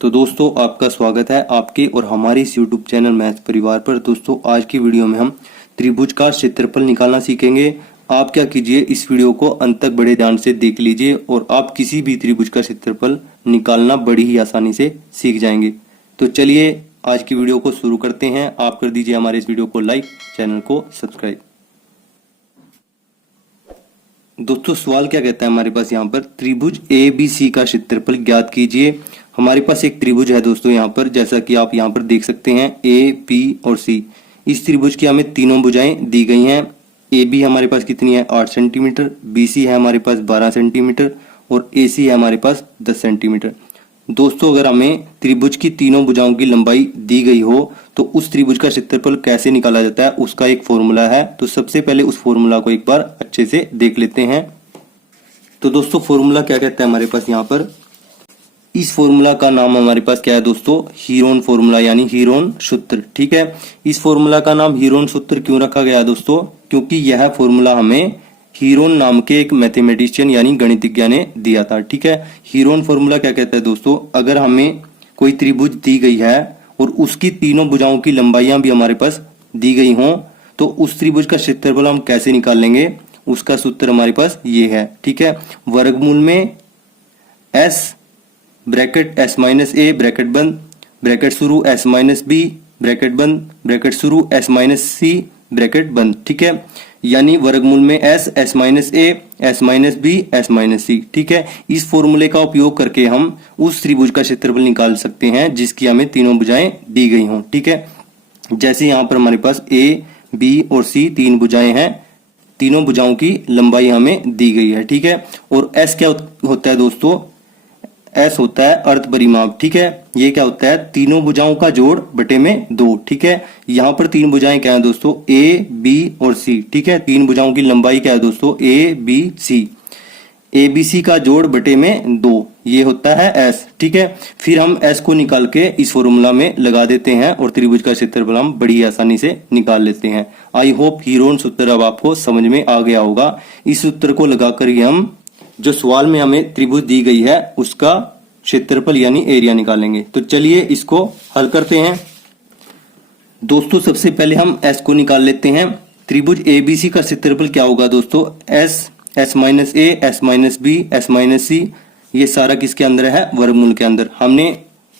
तो दोस्तों आपका स्वागत है आपके और हमारे इस YouTube चैनल मैथ परिवार पर। दोस्तों आज की वीडियो में हम त्रिभुज का क्षेत्रफल निकालना सीखेंगे। आप क्या कीजिए, इस वीडियो को अंत तक बड़े ध्यान से देख लीजिए और आप किसी भी त्रिभुज का क्षेत्रफल निकालना बड़ी ही आसानी से सीख जाएंगे। तो चलिए आज की वीडियो को शुरू करते हैं। आप कर दीजिए हमारे इस वीडियो को लाइक, चैनल को सब्सक्राइब। दोस्तों सवाल क्या कहता है हमारे पास, यहाँ पर त्रिभुज ABC का क्षेत्रफल ज्ञात कीजिए। हमारे पास एक त्रिभुज है दोस्तों यहाँ पर, जैसा कि आप यहाँ पर देख सकते हैं AB और C। इस त्रिभुज की हमें तीनों भुजाएं दी गई हैं। AB हमारे पास कितनी है 8 सेंटीमीटर, BC है हमारे पास 12 सेंटीमीटर और AC है हमारे पास 10 सेंटीमीटर। दोस्तों अगर हमें त्रिभुज की तीनों भुजाओं की लंबाई दी गई हो तो उस त्रिभुज का क्षेत्रफल कैसे निकाला जाता है, उसका एक फॉर्मूला है। तो सबसे पहले उस फॉर्मूला को एक बार अच्छे से देख लेते हैं। तो दोस्तों फॉर्मूला क्या कहता है हमारे पास यहाँ पर, इस फॉर्मूला का नाम हमारे पास क्या है दोस्तों, हीरोन फॉर्मूला यानी हीरोन सूत्र। ठीक है, इस फॉर्मूला का नाम हीरोन सूत्र क्यों रखा गया दोस्तों, क्योंकि यह फॉर्मूला हमें हीरोन नाम के एक मैथमेटिशियन यानी गणितज्ञ ने दिया था। ठीक है, हीरोन फॉर्मूला क्या कहता है दोस्तों, अगर हमें कोई त्रिभुज दी गई है और उसकी तीनों भुजाओं की लंबाइयां भी हमारे पास दी गई हों तो उस त्रिभुज का क्षेत्रफल हम कैसे निकाल लेंगे, उसका सूत्र हमारे पास ये है। ठीक है, वर्गमूल में s bracket s minus A bracket बंद ब्रैकेट शुरू s माइनस बी ब्रैकेट बंद ब्रैकेट शुरू s माइनस सी ब्रैकेट बंद। ठीक है, यानी वर्गमूल में s minus A s minus B s minus C. ठीक है, इस फॉर्मूले का उपयोग करके हम उस त्रिभुज का क्षेत्रफल निकाल सकते हैं जिसकी हमें तीनों भुजाएं दी गई हों। ठीक है, जैसे यहाँ पर हमारे पास a b और c तीन भुजाएं हैं, तीनों भुजाओं की लंबाई हमें दी गई है। ठीक है, और s क्या होता है दोस्तों, S होता है अर्ध परिमाप। ठीक है, ये क्या होता है, तीनों भुजाओं का जोड़ बटे में 2। ठीक है, यहाँ पर तीन भुजाएं क्या है दोस्तों, A, B और C। ठीक है, तीन भुजाओं की लंबाई क्या है दोस्तों, A, B, C। ABC का जोड़ बटे में 2, ये होता है S। ठीक है, फिर हम S को निकाल के इस फॉर्मूला में लगा देते हैं और त्रिभुज का क्षेत्रफल हम बड़ी आसानी से निकाल लेते हैं। आई होप हीरोन सूत्र अब आपको समझ में आ गया होगा। इस सूत्र को लगाकर ही हम जो सवाल में हमें त्रिभुज दी गई है उसका क्षेत्रफल यानी एरिया निकालेंगे। तो चलिए इसको हल करते हैं। दोस्तों सबसे पहले हम s को निकाल लेते हैं। त्रिभुज ABC का क्षेत्रफल क्या होगा दोस्तों, s minus A s minus B s minus C, ये सारा किसके अंदर है, वर्गमूल के अंदर। हमने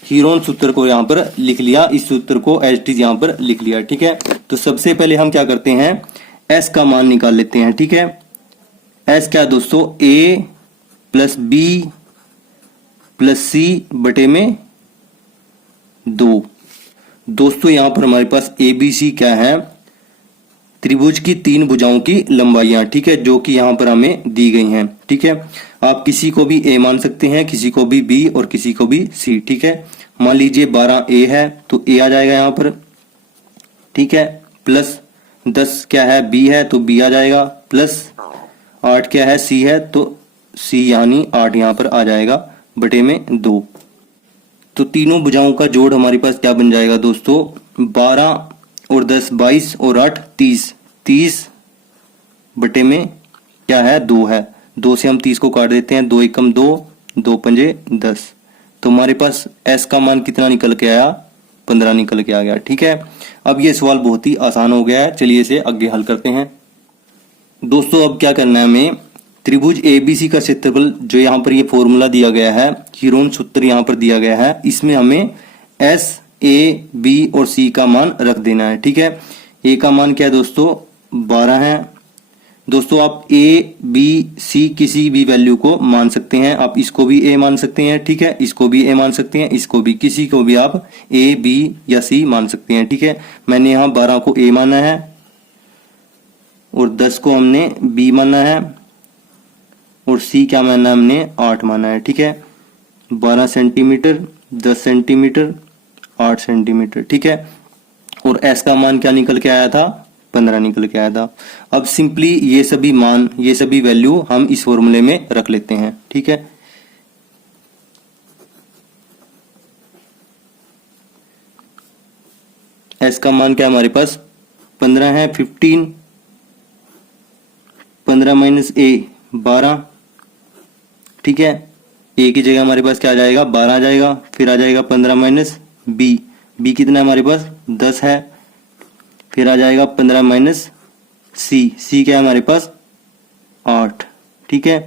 हीरोन सूत्र को यहाँ पर लिख लिया, इस सूत्र को एज इट इज यहाँ पर लिख लिया। ठीक है, तो सबसे पहले हम क्या करते हैं, s का मान निकाल लेते हैं। ठीक है, s क्या दोस्तों, a प्लस b प्लस सी बटे में 2। दोस्तों यहां पर हमारे पास ABC क्या है, त्रिभुज की तीन भुजाओं की लंबाइयां। ठीक है, जो कि यहां पर हमें दी गई हैं। ठीक है, आप किसी को भी A मान सकते हैं, किसी को भी B और किसी को भी C। ठीक है, मान लीजिए 12A है तो A आ जाएगा यहां पर। ठीक है, प्लस 10 क्या है, B है तो B आ जाएगा, प्लस 8 क्या है, C है तो C यानी 8 यहां पर आ जाएगा बटे में 2। तो तीनों भुजाओं का जोड़ हमारे पास क्या बन जाएगा दोस्तों, 12 और 10 22 और 8 30, 30 बटे में क्या है 2 है। 2 से हम 30 को काट देते हैं, 2 एकम 2, 2 पंजे 10। तो हमारे पास s का मान कितना निकल के आया, 15 निकल के आ गया। ठीक है, अब ये सवाल बहुत ही आसान हो गया है, चलिए इसे आगे हल करते हैं। दोस्तों अब क्या करना है हमें, त्रिभुज ABC का क्षेत्रफल जो यहाँ पर ये फॉर्मूला दिया गया है, हीरोन सूत्र यहाँ पर दिया गया है, इसमें हमें S, A, B और C का मान रख देना है। ठीक है, A का मान क्या है दोस्तों, 12 है। दोस्तों आप A, B, C किसी भी वैल्यू को मान सकते हैं, आप इसको भी A मान सकते हैं। ठीक है, इसको भी A मान सकते हैं, इसको भी, किसी को भी आप A, B या C मान सकते हैं। ठीक है, मैंने यहाँ 12 को A माना है और 10 को हमने B माना है और C क्या माना हमने, 8 माना है। ठीक है, 12 सेंटीमीटर 10 सेंटीमीटर 8 सेंटीमीटर। ठीक है, और S का मान क्या निकल के आया था, 15 निकल के आया था। अब सिंपली ये सभी मान, ये सभी वैल्यू हम इस फॉर्मूले में रख लेते हैं। ठीक है, S का मान क्या हमारे पास 15 है, 15 15 माइनस A 12। ठीक है, ए की जगह हमारे पास क्या आ जाएगा 12 आ जाएगा, फिर आ जाएगा 15 माइनस बी, बी कितना है हमारे पास 10 है, फिर आ जाएगा 15 माइनस सी, सी क्या है हमारे पास 8, ठीक है।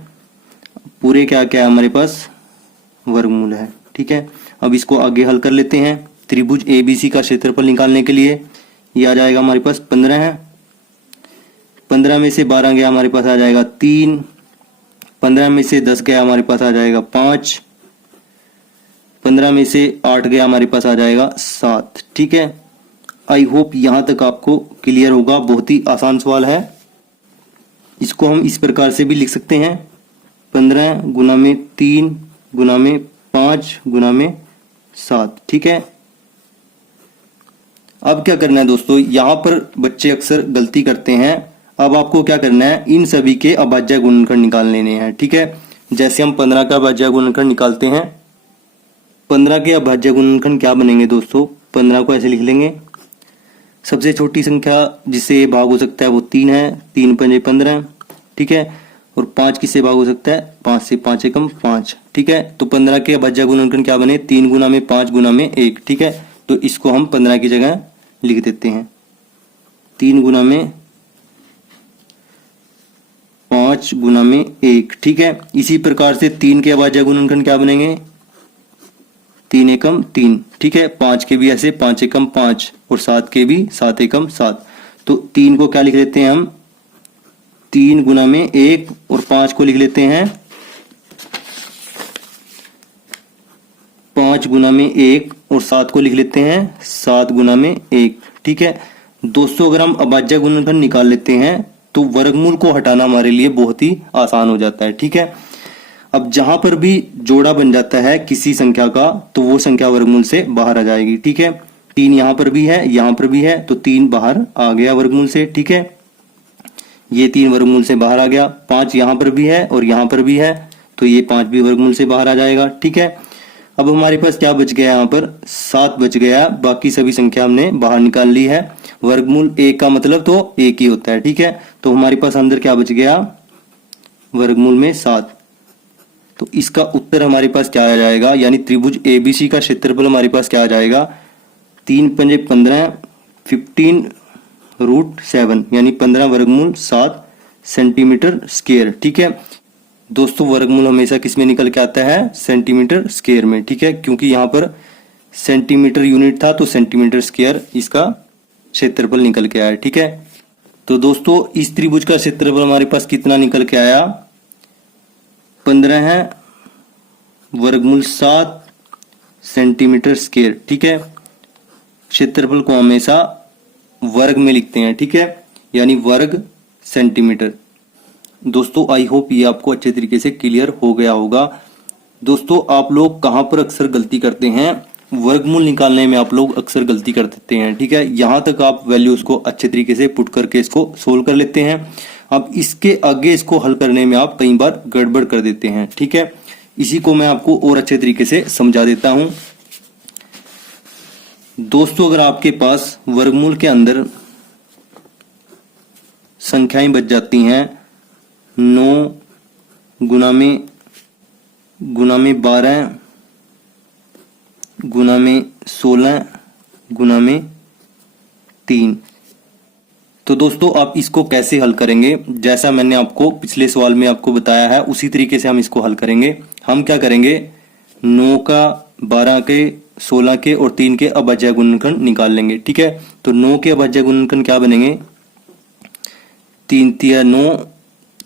पूरे क्या क्या है हमारे पास वर्गमूल है, ठीक है। अब इसको आगे हल कर लेते हैं। त्रिभुज एबीसी का क्षेत्रफल निकालने के लिए ये आ जाएगा हमारे पास 15 है, 15 में से 12 गया हमारे पास आ जाएगा 3, 15 में से 10 गया हमारे पास आ जाएगा 5, 15 में से 8 गया हमारे पास आ जाएगा 7, ठीक है। आई होप यहां तक आपको क्लियर होगा, बहुत ही आसान सवाल है। इसको हम इस प्रकार से भी लिख सकते हैं 15 गुना में 3 गुना में 5 गुना में 7, ठीक है। अब क्या करना है दोस्तों, यहां पर बच्चे अक्सर गलती करते हैं। अब आपको क्या करना है, इन सभी के अभाज्य गुणनखंड निकाल लेने हैं, ठीक है। जैसे हम 15 का अभाज्य गुणनखंड निकालते हैं, 15 के अभाज्य गुणनखंड क्या बनेंगे दोस्तों, 15 को ऐसे लिख लेंगे, सबसे छोटी संख्या जिससे ये भाग हो सकता है वो 3 है, 3 पंजे 15, ठीक है। और 5 किससे भाग हो सकता है, 5 से, 5 एकम 5, ठीक है। तो 15 के अभाज्य गुणनखंड क्या बने, 3 गुना में 5 गुना में 1, ठीक है। तो इसको हम 15 की जगह लिख देते हैं 3 गुना में 5 गुना में 1, ठीक है। इसी प्रकार से 3 के अभाज्य गुणनखंड क्या बनेंगे, 3 एकम 3, ठीक है। 5 के भी ऐसे, 5 एकम 5, और 7 के भी 7 एकम 7। तो 3 को क्या लिख लेते हैं हम, 3 गुना में 1, और 5 को लिख लेते हैं 5 गुना में 1, और 7 को लिख लेते हैं 7 गुना में 1, ठीक है। दोस्तों अगर हम अभाज्य गुणनखंड निकाल लेते हैं तो वर्गमूल को हटाना हमारे लिए बहुत ही आसान हो जाता है, ठीक है। अब जहां पर भी जोड़ा बन जाता है किसी संख्या का तो वो संख्या वर्गमूल से बाहर आ जाएगी, ठीक है। 3 यहां पर भी है, यहां पर भी है, तो 3 बाहर आ गया वर्गमूल से, ठीक है। ये 3 वर्गमूल से बाहर आ गया, 5 यहां पर भी है और यहां पर भी है, तो ये 5 भी वर्गमूल से बाहर आ जाएगा, ठीक है। अब हमारे पास क्या बच गया, यहाँ पर 7 बच गया, बाकी सभी संख्या हमने बाहर निकाल ली है। वर्गमूल 1 का मतलब तो 1 ही होता है, ठीक है। तो हमारे पास अंदर क्या बच गया, वर्गमूल में 7। तो इसका उत्तर हमारे पास क्या आ जाएगा, यानी त्रिभुज एबीसी का क्षेत्रफल हमारे पास क्या आ जाएगा, 3 पंजे 15, 15√7, यानी 15 वर्गमूल 7 सेंटीमीटर स्क्वायर, ठीक है। दोस्तों वर्गमूल हमेशा किस में निकल के आता है, सेंटीमीटर स्क्वायर में, ठीक है। क्योंकि यहाँ पर सेंटीमीटर यूनिट था तो सेंटीमीटर स्क्वायर इसका क्षेत्रफल निकल के आया, ठीक है। तो दोस्तों इस त्रिभुज का क्षेत्रफल हमारे पास कितना निकल के आया, 15 है वर्गमूल 7 सेंटीमीटर स्क्वायर, ठीक है। क्षेत्रफल को हमेशा वर्ग में लिखते हैं, ठीक है, यानी वर्ग सेंटीमीटर। दोस्तों आई होप ये आपको अच्छे तरीके से क्लियर हो गया होगा। दोस्तों आप लोग कहां पर अक्सर गलती करते हैं, वर्गमूल निकालने में आप लोग अक्सर गलती कर देते हैं, ठीक है। यहां तक आप वैल्यूज को अच्छे तरीके से पुट करके इसको सोल्व कर लेते हैं। अब इसके आगे इसको हल करने में आप कई बार गड़बड़ कर देते हैं, ठीक है। इसी को मैं आपको और अच्छे तरीके से समझा देता हूं। दोस्तों अगर आपके पास वर्गमूल के अंदर संख्याएं बच जाती हैं 9 गुना में 12 गुना में 16 गुना में 3, तो दोस्तों आप इसको कैसे हल करेंगे, जैसा मैंने आपको पिछले सवाल में आपको बताया है उसी तरीके से हम इसको हल करेंगे। हम क्या करेंगे, 9 का 12 के 16 के और 3 के अभाज्य गुणनखंड निकाल लेंगे, ठीक है। तो 9 के अभाज्य गुणनखंड क्या बनेंगे, 3 तिया 9,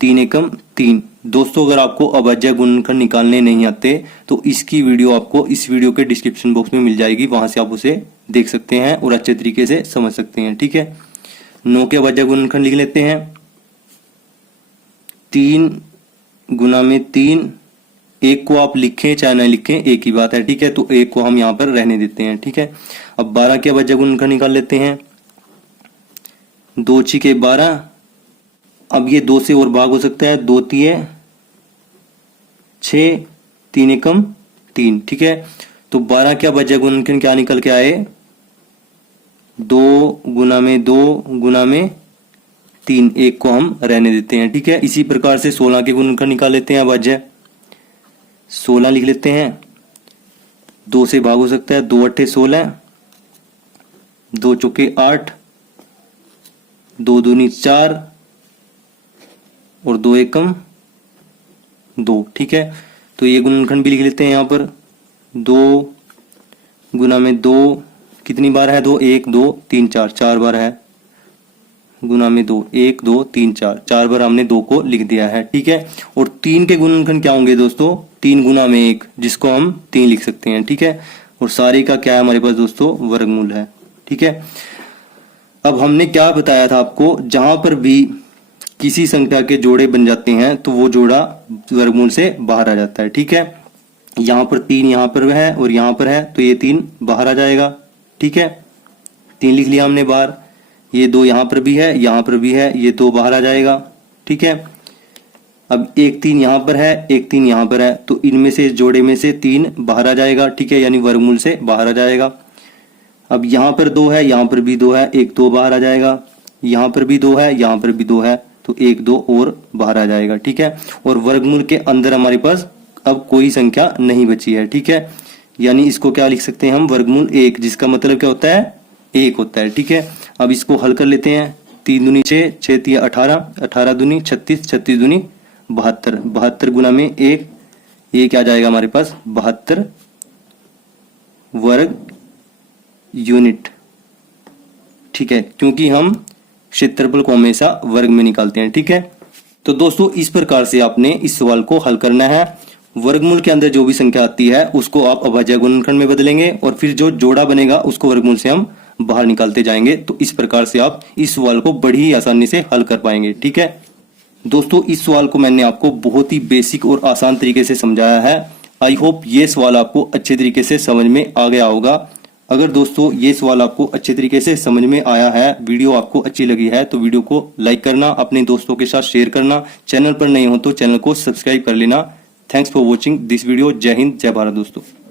3 एकम 3। दोस्तों अगर आपको अभाज्य गुणनखंड निकालने नहीं आते तो इसकी वीडियो आपको इस वीडियो के डिस्क्रिप्शन बॉक्स में मिल जाएगी, वहां से आप उसे देख सकते हैं और अच्छे तरीके से समझ सकते हैं, ठीक है। 9 के अभाज्य गुणनखंड लिख लेते हैं, 3 गुना में 3, 1 को आप लिखें चाहे ना लिखें एक ही बात है, ठीक है। तो 1 को हम यहां पर रहने देते हैं, ठीक है। अब 12 के अभाज्य गुणनखंड निकाल लेते हैं, 2 छिके 12, अब ये 2 से और भाग हो सकता है, 2 तिये 6, 3 एकम 3, ठीक है। तो 12 के अभाज्य गुणनखंड क्या निकल के आए, 2 गुना में 2 गुना में 3, 1 को हम रहने देते हैं, ठीक है। इसी प्रकार से 16 के गुणनखंड निकाल लेते हैं अभाज्य, 16 लिख लेते हैं। 2 से भाग हो सकता है, 2 अट्ठे 16, 2 चौके 8, 2 दूनी 4 और 2 एकम 2। ठीक है, तो ये गुणनखंड भी लिख लेते हैं यहाँ पर। 2 गुना में 2 कितनी बार है? 2 1 2 3 4, 4 बार है। गुना में 2 1 2 3 4, 4 बार हमने 2 को लिख दिया है। ठीक है, और 3 के गुणनखंड क्या होंगे दोस्तों? 3 गुना में 1, जिसको हम 3 लिख सकते हैं। ठीक है, और सारे का क्या है हमारे पास दोस्तों? वर्गमूल है। ठीक है, अब हमने क्या बताया था आपको, जहां पर भी किसी संख्या के जोड़े बन जाते हैं तो वो जोड़ा वर्गमूल से बाहर आ जाता है। ठीक है, यहाँ पर 3 यहाँ पर है और यहाँ पर है, तो ये 3 बाहर आ जाएगा। ठीक है, 3 लिख लिया हमने बाहर। ये 2 यहाँ पर भी है, यहाँ पर भी है, ये 2 बाहर आ जाएगा। ठीक है, अब एक 3 यहाँ पर है, एक 3 यहाँ पर है, तो इनमें से जोड़े में से 3 बाहर आ जाएगा। ठीक है, यानी वर्गमूल से बाहर आ जाएगा। अब यहाँ पर 2 है, यहाँ पर भी 2 है, एक 2 बाहर आ जाएगा। यहाँ पर भी 2 है, यहाँ पर भी 2 है, तो एक 2 और बाहर आ जाएगा। ठीक है, और वर्गमूल के अंदर हमारे पास अब कोई संख्या नहीं बची है। ठीक है, यानी इसको क्या लिख सकते हैं हम? वर्गमूल 1, जिसका मतलब क्या होता है? 1 होता है। ठीक है, अब इसको हल कर लेते हैं। 3 दूनी 6, 6 3 18, 18 दूनी 36, 36 दूनी 72, 72 गुना में 1, ये क्या जाएगा हमारे पास? 72 वर्ग यूनिट। ठीक है, क्योंकि हम क्षेत्रफल को हमेशा वर्ग में निकालते हैं। ठीक है, तो दोस्तों इस प्रकार से आपने इस सवाल को हल करना है। वर्गमूल के अंदर जो भी संख्या आती है उसको आप अभाज्य गुणनखंड में बदलेंगे और फिर जो जोड़ा बनेगा उसको वर्गमूल से हम बाहर निकालते जाएंगे। तो इस प्रकार से आप इस सवाल को बड़ी ही आसानी से हल कर पाएंगे। ठीक है दोस्तों, इस सवाल को मैंने आपको बहुत ही बेसिक और आसान तरीके से समझाया है। आई होप ये सवाल आपको अच्छे तरीके से समझ में आ गया होगा। अगर दोस्तों ये सवाल आपको अच्छे तरीके से समझ में आया है, वीडियो आपको अच्छी लगी है, तो वीडियो को लाइक करना, अपने दोस्तों के साथ शेयर करना, चैनल पर नए हो तो चैनल को सब्सक्राइब कर लेना। Thanks for watching this video. जय हिंद, जय भारत दोस्तों।